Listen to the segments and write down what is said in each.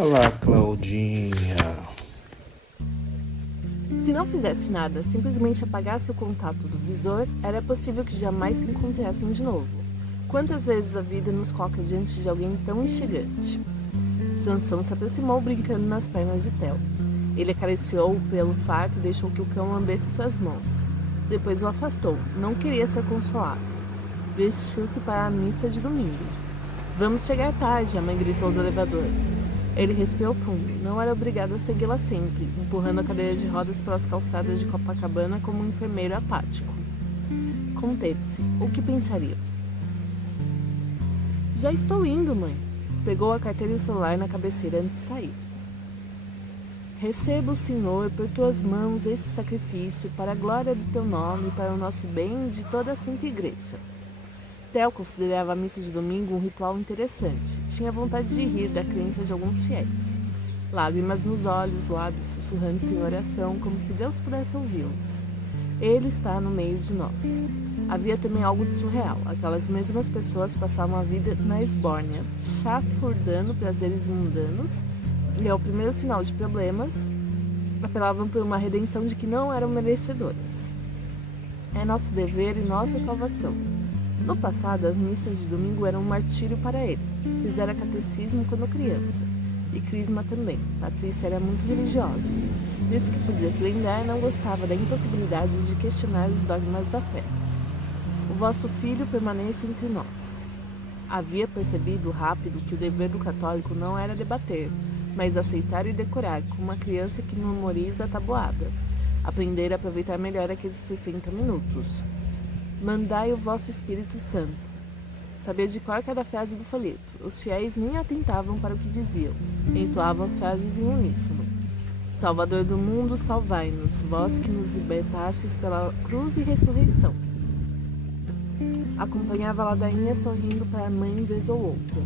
Fala, Claudinha. Se não fizesse nada, simplesmente apagasse o contato do visor, era possível que jamais se encontrassem de novo. Quantas vezes a vida nos coloca diante de alguém tão instigante? Sansão se aproximou brincando nas pernas de Theo. Ele acariciou-o pelo fato e deixou que o cão lambesse suas mãos. Depois o afastou. Não queria ser consolado. Vestiu-se para a missa de domingo. Vamos chegar tarde, a mãe gritou do elevador. Ele respirou fundo. Não era obrigado a segui-la sempre, empurrando a cadeira de rodas pelas calçadas de Copacabana como um enfermeiro apático. Conteve-se. O que pensaria? Já estou indo, mãe. Pegou a carteira e o celular na cabeceira antes de sair. Receba o Senhor por tuas mãos este sacrifício para a glória do teu nome e para o nosso bem e de toda a Santa Igreja. Theo considerava a missa de domingo um ritual interessante. Tinha vontade de rir da crença de alguns fiéis. Lágrimas nos olhos, lábios sussurrantes em oração, como se Deus pudesse ouvi-los. Ele está no meio de nós. Havia também algo de surreal. Aquelas mesmas pessoas passavam a vida na esbórnia, chafurdando prazeres mundanos, e ao primeiro sinal de problemas, apelavam por uma redenção de que não eram merecedoras. É nosso dever e nossa salvação. No passado, as missas de domingo eram um martírio para ele. Fizera catecismo quando criança. E crisma também. Patrícia era muito religiosa. Disse que podia se lembrar e não gostava da impossibilidade de questionar os dogmas da fé. O vosso filho permanece entre nós. Havia percebido rápido que o dever do católico não era debater, mas aceitar e decorar, como uma criança que memoriza a tabuada. Aprender a aproveitar melhor aqueles 60 minutos. Mandai o vosso Espírito Santo. Sabia de cor cada frase do folheto. Os fiéis nem atentavam para o que diziam. Entoavam as frases em uníssono. Salvador do mundo, salvai-nos, vós que nos libertastes pela cruz e ressurreição. Acompanhava a ladainha sorrindo para a mãe vez ou outra.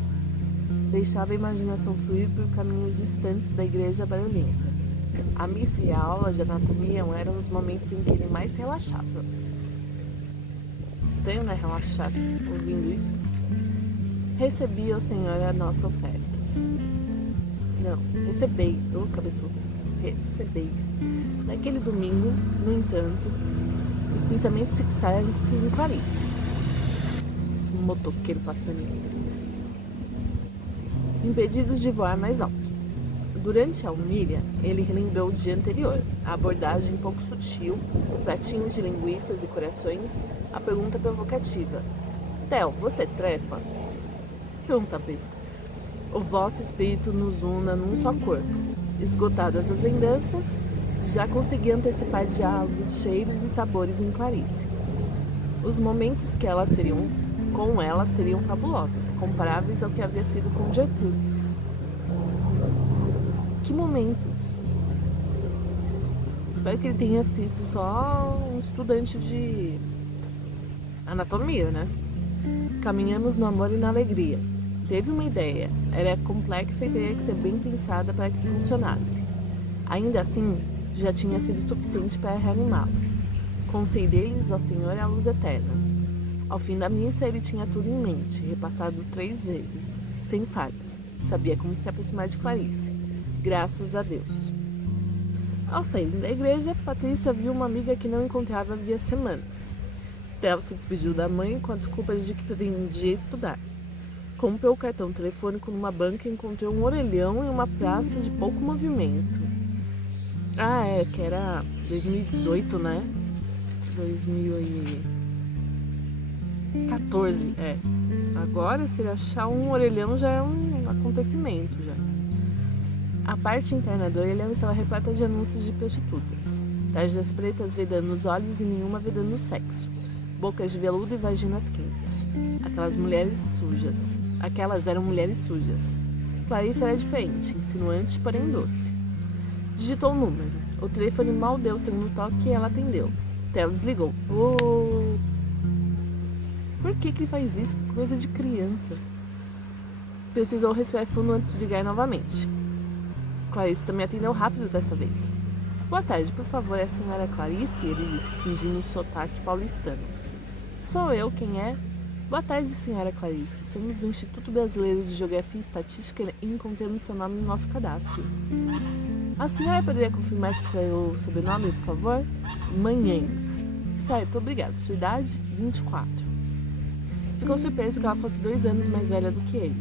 Deixava a imaginação fluir por caminhos distantes da igreja barulhenta. A missa e a aula de anatomia eram os momentos em que ele mais relaxava. Estranho, né? Relaxar ouvindo isso. Recebia o Senhor a nossa oferta. Não, recebei. Cabeçudo. Recebei. Naquele domingo, no entanto, os pensamentos fixaram-se em Clarice. Um motoqueiro passando ali. Impedidos de voar mais alto. Durante a humilha, ele relembrou o dia anterior, a abordagem pouco sutil, o pratinho de linguiças e corações, a pergunta provocativa. Theo, você trepa? Pergunta besta. O vosso espírito nos una num só corpo. Esgotadas as lembranças, já conseguia antecipar diálogos, cheiros e sabores em Clarice. Os momentos com ela seriam fabulosos, comparáveis ao que havia sido com Gertrudes. Que momentos! Espero que ele tenha sido só um estudante de anatomia, né? Caminhamos no amor e na alegria. Teve uma ideia, era complexa e teria que ser bem pensada para que funcionasse. Ainda assim, já tinha sido suficiente para reanimá-lo. Concedei-lhes, ó Senhor, a luz eterna. Ao fim da missa, ele tinha tudo em mente, repassado 3 vezes, sem falhas. Sabia como se aproximar de Clarice. Graças a Deus. Ao sair da igreja, Patrícia viu uma amiga que não encontrava havia semanas. Theo se despediu da mãe com a desculpa de que pretendia estudar. Comprou o cartão telefônico numa banca e encontrou um orelhão em uma praça de pouco movimento. Que era 2018, né? 2014, Agora, se ele achar um orelhão, já é um acontecimento, já. A parte interna do orelhão estava repleta de anúncios de prostitutas. Tarjas pretas vedando os olhos e nenhuma vedando o sexo. Bocas de veludo e vaginas quentes. Aquelas eram mulheres sujas. Clarice era diferente, insinuante, porém doce. Digitou o número. O telefone mal deu o segundo toque e ela atendeu. Theo desligou. Por que ele faz isso? Coisa de criança. Precisou respirar fundo antes de ligar novamente. Clarice também atendeu rápido dessa vez. Boa tarde, por favor, é a senhora Clarice? Ele disse, fingindo um sotaque paulistano. Sou eu, quem é? Boa tarde, senhora Clarice. Somos do Instituto Brasileiro de Geografia e Estatística e encontramos seu nome no nosso cadastro. A senhora poderia confirmar seu sobrenome, por favor? Manhães. Certo, obrigado. Sua idade? 24. Ficou surpreso que ela fosse 2 anos mais velha do que ele.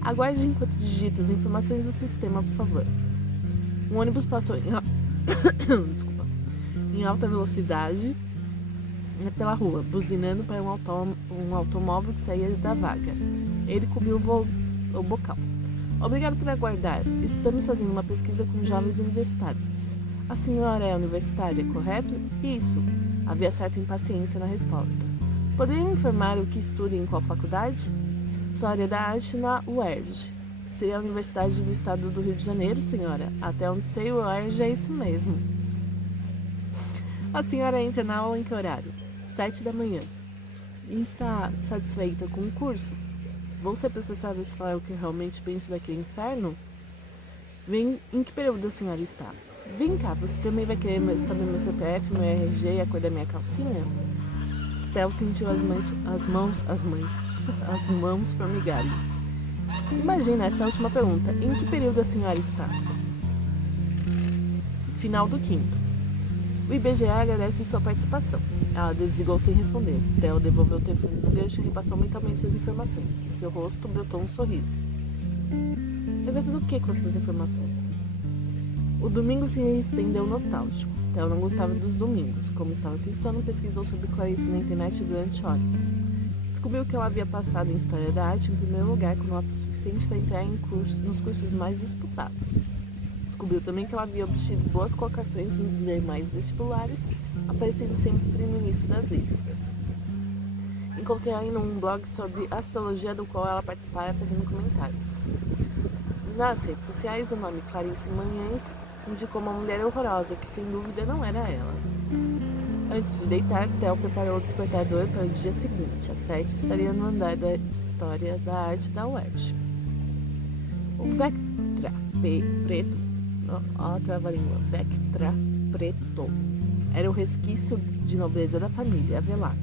Aguarde enquanto digita as informações do sistema, por favor. Um ônibus passou em alta velocidade pela rua, buzinando para um automóvel que saía da vaga. Ele cobriu o bocal. Obrigado por aguardar. Estamos fazendo uma pesquisa com jovens universitários. A senhora é universitária, correto? Isso. Havia certa impaciência na resposta. Poderia me informar o que estuda e em qual faculdade? História da Arte na UERJ. Seria a Universidade do Estado do Rio de Janeiro, senhora. Até onde sei, o UERJ é isso mesmo. A senhora entra na aula em que horário? 7 da manhã. E está satisfeita com o curso? Vou ser processada se falar o que realmente penso daquele inferno? Em que período a senhora está? Vem cá, você também vai querer saber meu CPF, meu RG e a cor da minha calcinha? Theo sentiu as mãos formigarem. Imagina essa última pergunta. Em que período a senhora está? Final do 5º. O IBGE agradece sua participação. Ela desligou sem responder. Theo devolveu o telefone do gancho e repassou mentalmente as informações. Em seu rosto brotou um sorriso. Ele vai fazer o que com essas informações? O domingo se estendeu nostálgico. Theo não gostava dos domingos. Como estava sem sono, pesquisou sobre Clarice na internet durante horas. Descobriu que ela havia passado em História da Arte em primeiro lugar com nota suficiente para entrar nos cursos mais disputados. Descobriu também que ela havia obtido boas colocações nos demais vestibulares, aparecendo sempre no início das listas. Encontrei ainda um blog sobre astrologia do qual ela participava fazendo comentários. Nas redes sociais, o nome Clarice Manhães indicou uma mulher horrorosa que sem dúvida não era ela. Antes de deitar, Theo preparou o despertador para o dia seguinte. Às 7 estaria no andar de História da Arte da UERJ. O Vectra Preto era o resquício de nobreza da família Avelar,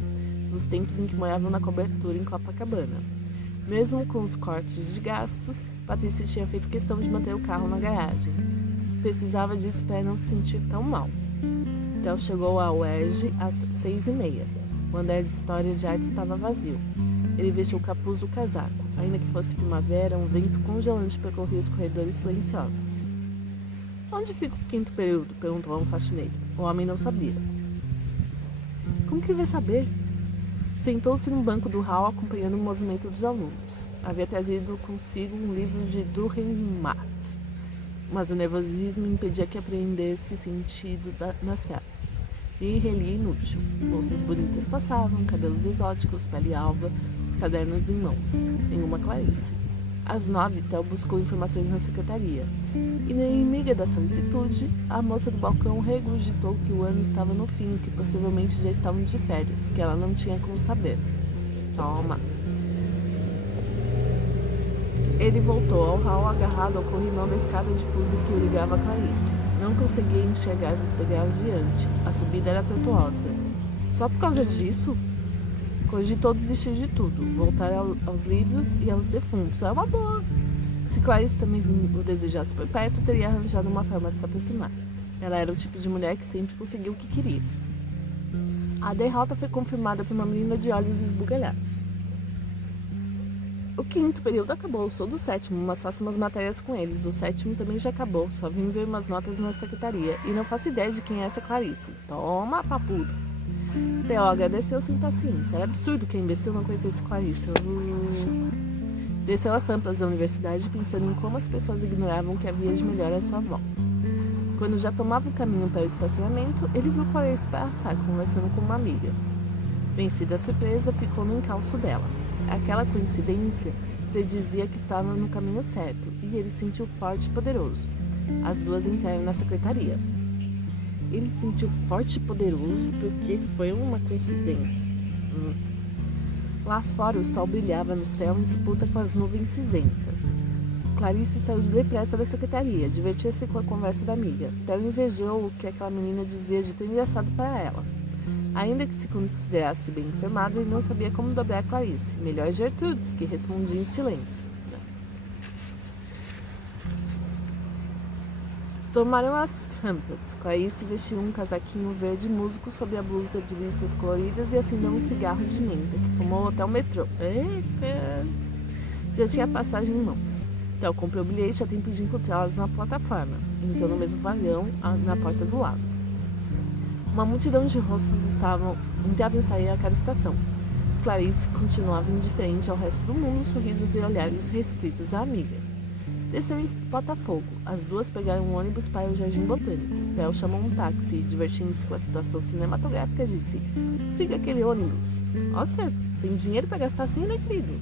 nos tempos em que moravam na cobertura em Copacabana. Mesmo com os cortes de gastos, Patrícia tinha feito questão de manter o carro na garagem. Precisava disso para não se sentir tão mal. Theo chegou à UERJ às 6h30. O andar de História de Arte estava vazio. Ele vestiu o capuz do casaco. Ainda que fosse primavera, um vento congelante percorria os corredores silenciosos. Onde fica o 5º período? Perguntou a um faxineiro. O homem não sabia. Como que ele vai saber? Sentou-se no banco do hall acompanhando o movimento dos alunos. Havia trazido consigo um livro de Dürrenmatt, mas o nervosismo impedia que aprendesse sentido nas frases. E relia inútil. Moças bonitas passavam, cabelos exóticos, pele alva, cadernos em mãos. Nenhuma Clarice. Às 9, Theo buscou informações na secretaria. E na inimiga da solicitude, a moça do balcão regurgitou que o ano estava no fim, que possivelmente já estavam de férias, que ela não tinha como saber. Toma! Ele voltou ao hall agarrado ao corrimão da escada difusa que o ligava a Clarice. Não conseguia enxergar os degraus diante. A subida era tortuosa. Só por causa disso? Cogitou desistir de tudo, voltar aos livros e aos defuntos. É uma boa. Se Clarice também o desejasse por perto, teria arranjado uma forma de se aproximar. Ela era o tipo de mulher que sempre conseguiu o que queria. A derrota foi confirmada por uma menina de olhos esbugalhados. O 5º período acabou, sou do 7º, mas faço umas matérias com eles. O 7º também já acabou, só vim ver umas notas na secretaria. E não faço ideia de quem é essa Clarice. Toma, papudo. Theo agradeceu sem paciência. Era absurdo que a imbecil não conhecesse Clarice. Desceu as rampas da universidade pensando em como as pessoas ignoravam o que havia de melhor à sua volta. Quando já tomava o caminho para o estacionamento, ele viu Clarice passar, conversando com uma amiga. Vencida a surpresa, ficou no encalço dela. Aquela coincidência predizia que estava no caminho certo, e ele se sentiu forte e poderoso. As duas entraram na secretaria. Ele se sentiu forte e poderoso porque foi uma coincidência. Lá fora o sol brilhava no céu em disputa com as nuvens cinzentas. Clarice saiu depressa da secretaria, divertia-se com a conversa da amiga. Theo invejou o que aquela menina dizia de tão engraçado para ela. Ainda que se considerasse bem informado, ele não sabia como dobrar Clarice. Melhor Gertrudes, que respondia em silêncio. Tomaram as rampas. Clarice vestiu um casaquinho verde músico sob a blusa de listas coloridas e acendeu um cigarro de menta, que fumou até o metrô. Eita! Já tinha passagem em mãos. Theo comprou o bilhete a tempo de encontrá-las na plataforma. Entrou no mesmo vagão, na porta do lado. Uma multidão de rostos entrava e saía a cada estação. Clarice continuava indiferente ao resto do mundo, sorrisos e olhares restritos à amiga. Desceu em Botafogo. As duas pegaram um ônibus para o Jardim Botânico. Theo chamou um táxi e, divertindo-se com a situação cinematográfica, disse: "Siga aquele ônibus." "Nossa, tem dinheiro para gastar assim, né, querido?"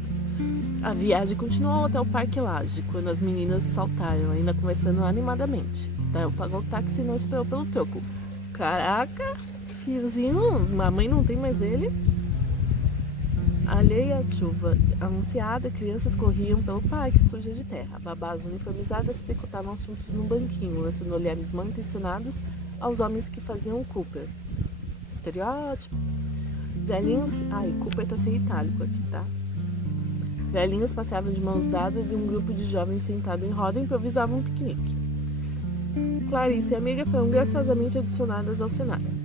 A viagem continuou até o Parque Lage, quando as meninas saltaram, ainda conversando animadamente. Theo pagou o táxi e não esperou pelo troco. "Caraca, filhozinho, mamãe não tem mais ele?" Alheia à chuva anunciada, crianças corriam pelo parque suja de terra. Babás uniformizadas tricotavam assuntos no banquinho, lançando olhares mal intencionados aos homens que faziam Cooper. Estereótipo. Velhinhos... Ai, Cooper tá sem itálico aqui, tá? Velhinhos passeavam de mãos dadas e um grupo de jovens sentado em roda improvisavam um piquenique. Clarice e a amiga foram graciosamente adicionadas ao cenário.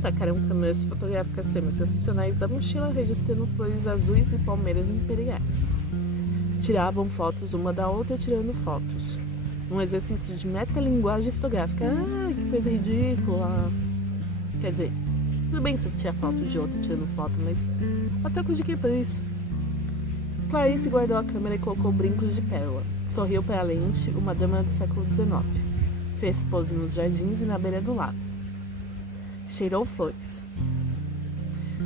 Sacaram câmeras fotográficas semi-profissionais da mochila, registrando flores azuis e palmeiras imperiais. Tiravam fotos uma da outra, tirando fotos. Um exercício de metalinguagem fotográfica. Ah, que coisa ridícula! Quer dizer, tudo bem se tinha foto de outra tirando foto, mas a troco de que por isso? Clarice guardou a câmera e colocou brincos de pérola. Sorriu para a lente, uma dama do século XIX. Fez pose nos jardins e na beira do lago. Cheirou flores.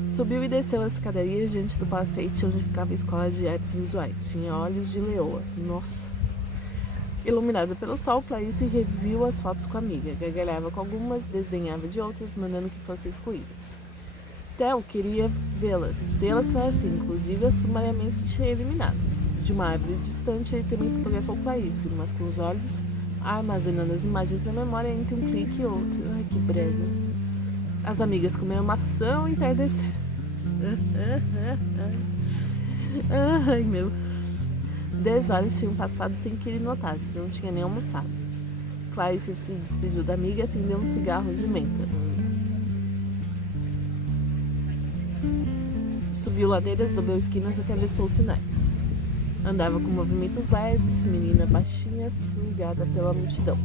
Subiu e desceu as escadarias diante do palacete onde ficava a escola de artes visuais. Tinha olhos de leoa. Nossa! Iluminada pelo sol, Clarice reviu as fotos com a amiga. Gargalhava com algumas, desdenhava de outras, mandando que fossem excluídas. Theo queria vê-las, tê-las para si, inclusive as sumariamente eliminadas. De uma árvore distante, ele também fotografou Clarice, mas com os olhos armazenando as imagens na memória entre um clique e outro. Ai, que brega! As amigas comeram maçã e entardeceram. Ai, meu. 10 horas tinham passado sem que ele notasse, não tinha nem almoçado. Clarice se despediu da amiga e acendeu um cigarro de menta. Subiu ladeiras, dobrou esquinas e atravessou os sinais. Andava com movimentos leves, menina baixinha, sugada pela multidão.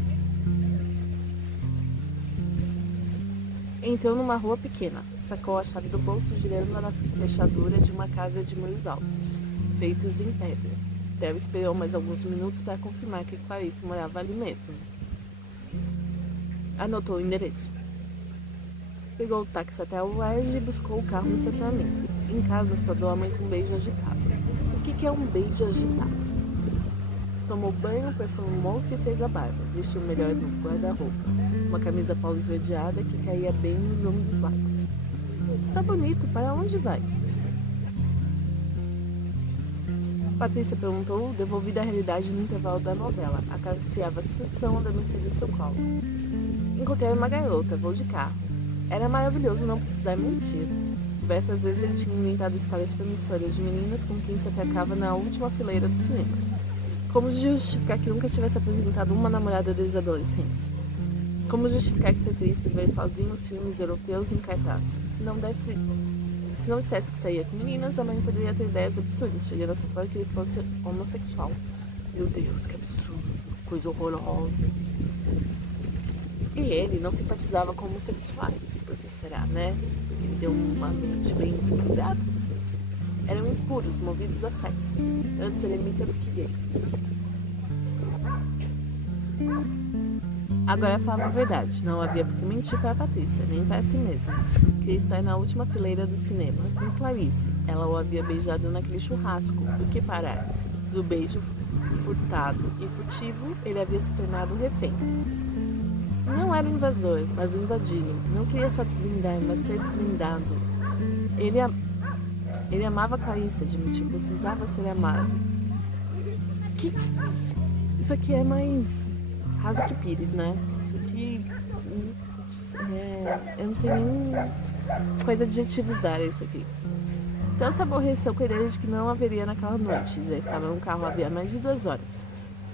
Entrou numa rua pequena, sacou a chave do bolso, girando na fechadura de uma casa de muros altos, feitos em pedra. Theo esperou mais alguns minutos para confirmar que Clarice morava ali mesmo. Anotou o endereço. Pegou o táxi até o UERJ e buscou o carro no estacionamento. Em casa, saudou a mãe com um beijo agitado. O que é um beijo agitado? Tomou banho, perfumou-se e fez a barba. Vestiu melhor no guarda-roupa. Uma camisa polo esverdeada que caía bem nos ombros largos. "Está bonito, para onde vai?" Patrícia perguntou, devolvida à realidade no intervalo da novela. Acariciava a sensação adormecida em seu colo. Encontrei uma garota, vou de carro. Era maravilhoso não precisar mentir. Diversas vezes ele tinha inventado histórias promissoras de meninas com quem se atracava na última fileira do cinema. Como justificar que nunca tivesse apresentado uma namorada desde a adolescência? Como justificar que preferisse ver sozinho os filmes europeus em cartaz? Se não dissesse que saía com meninas, a mãe poderia ter ideias absurdas, chegando a supor que ele fosse homossexual. Meu Deus, que absurdo, coisa horrorosa. E ele não simpatizava com homossexuais, porque será, né? Ele deu uma mente bem desequilibrada. Eram impuros, movidos a sexo. Antes eremita do que gay. Agora falava a verdade. Não havia por que mentir para a Patrícia, nem para si mesma. Queria estar na última fileira do cinema, com Clarice. Ela o havia beijado naquele churrasco. Do que parar? Do beijo furtado e furtivo, ele havia se tornado refém. Não era o invasor, mas o invadido. Não queria só desvendar, mas ser desvendado. Ele amava Clarice, admitiu, precisava ser amado. Isso aqui é mais raso que pires, né? Isso aqui eu não sei nem Quais adjetivos dar a isso aqui? Theo se aborreceu com a ideia de que não haveria naquela noite. Já estava no carro havia mais de 2 horas.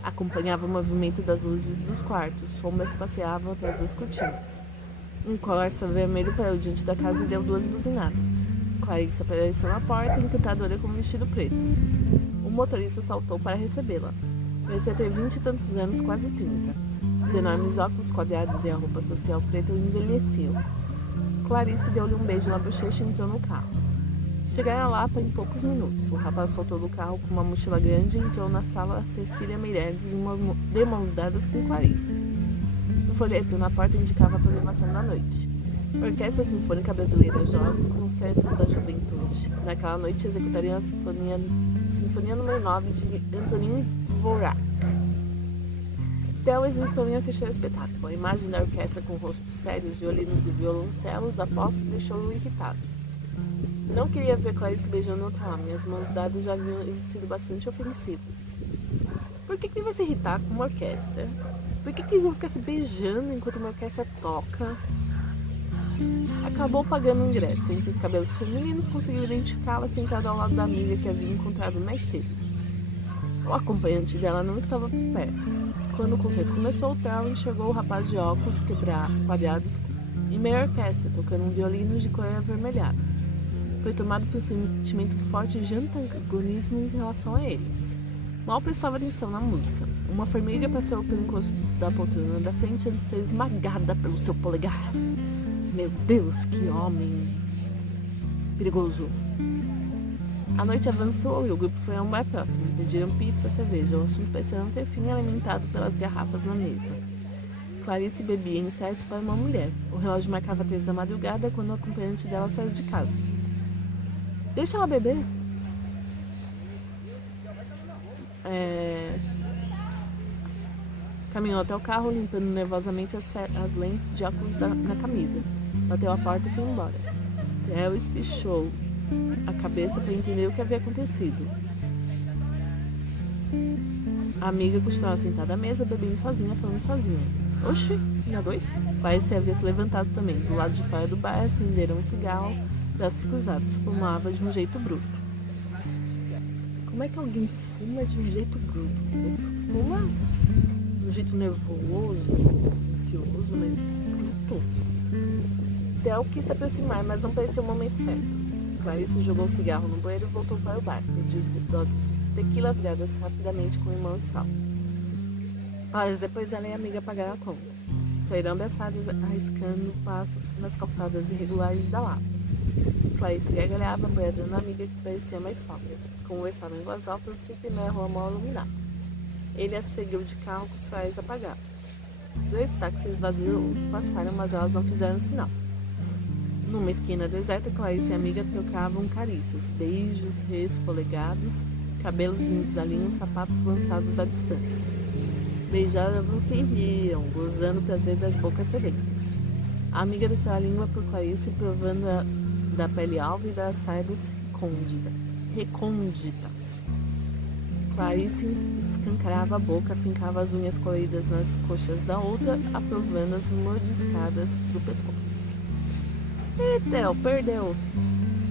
Acompanhava o movimento das luzes dos quartos. Sombras passeavam atrás das cortinas. Um Corsa vermelho parou diante da casa e deu 2 buzinadas. Clarice apareceu na porta, encantadora com um vestido preto. O motorista saltou para recebê-la. Parecia ter 20 e tantos anos, quase 30. Os enormes óculos quadrados e a roupa social preta o envelheciam. Clarice deu-lhe um beijo na bochecha e entrou no carro. Chegaram a Lapa em poucos minutos. O rapaz soltou do carro com uma mochila grande e entrou na sala Cecília Meireles de mãos dadas com Clarice. O folheto na porta indicava a programação da noite. Orquestra Sinfônica Brasileira Jovem, Concertos da Juventude. Naquela noite executariam a Sinfonia número 9 de Antonin Dvorak. Theo hesitou em assistir ao espetáculo. A imagem da orquestra com rostos sérios, violinos e violoncelos após deixou-o irritado. Não queria ver Clarice beijando outro homem. As mãos dadas já haviam sido bastante ofensivas. Por que ele vai se irritar com uma orquestra? Por que eles vão ficar se beijando enquanto uma orquestra toca? Acabou pagando o ingresso. Entre os cabelos femininos, conseguiu identificá-la sentada ao lado da amiga que havia encontrado mais cedo. O acompanhante dela não estava perto. Quando o concerto começou, Theo enxergou o rapaz de óculos quadrados e meia orquestra, tocando um violino de cor avermelhada. Foi tomado por um sentimento forte de antagonismo em relação a ele. Mal prestava atenção na música. Uma formiga passou pelo encosto da poltrona da frente antes de ser esmagada pelo seu polegar. Meu Deus, que homem perigoso! A noite avançou e o grupo foi a um bar próximo. Pediram pizza e cerveja. O assunto parecia não ter fim, alimentado pelas garrafas na mesa. Clarice bebia iniciais para uma mulher. O relógio marcava 3 da madrugada quando o acompanhante dela saiu de casa. Deixa ela beber. Caminhou até o carro, limpando nervosamente as lentes de óculos na camisa. Bateu a porta e foi embora. Theo espichou a cabeça para entender o que havia acontecido. A amiga continuava sentada à mesa, bebendo sozinha, falando sozinha. Oxi, minha doida? Clarice havia se levantado também. Do lado de fora do bar, acenderam um cigarro, braços cruzados. Fumava de um jeito bruto. Como é que alguém fuma de um jeito bruto? Você fuma de um jeito nervoso, ansioso, mas bruto. Theo quis se aproximar, mas não parecia o momento certo. Clarice jogou o cigarro no banheiro e voltou para o bar, pediu doses de tequila viradas rapidamente com limão e sal. Horas depois, ela e a amiga pagaram a conta. Saíram abraçadas, arriscando passos nas calçadas irregulares da Lapa. Clarice gargalhava, apoiando a amiga que parecia mais sóbria. Conversavam em voz alta, sempre na rua mal iluminada. Ele a seguiu de carro com os faróis apagados. 2 táxis vazios passaram, mas elas não fizeram sinal. Numa esquina deserta, Clarice e a amiga trocavam carícias, beijos resfolegados, cabelos em desalinho, sapatos lançados à distância. Beijavam-se e riam, gozando o prazer das bocas sedentas. A amiga desceu a língua por Clarice, provando da pele alva e das sardas recônditas. Clarice escancarava a boca, fincava as unhas coloridas nas coxas da outra, aprovando as mordiscadas do pescoço. E Theo perdeu.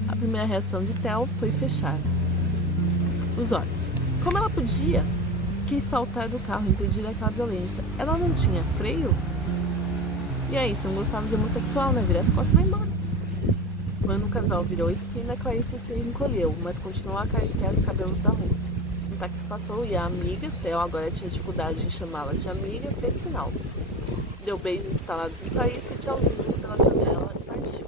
A primeira reação de Theo foi fechar os olhos. Como ela podia? Quis saltar do carro, impedir aquela violência. Ela não tinha freio? E aí, se não gostava de homossexual, né? Vira as costas e vai embora. Quando o casal virou a esquina, Clarice se encolheu, mas continuou a acariciar os cabelos da outra. O táxi passou e a amiga, Theo agora tinha dificuldade em chamá-la de amiga, fez sinal. Deu beijos instalados em Clarice e tchauzinhos pela janela e partiu.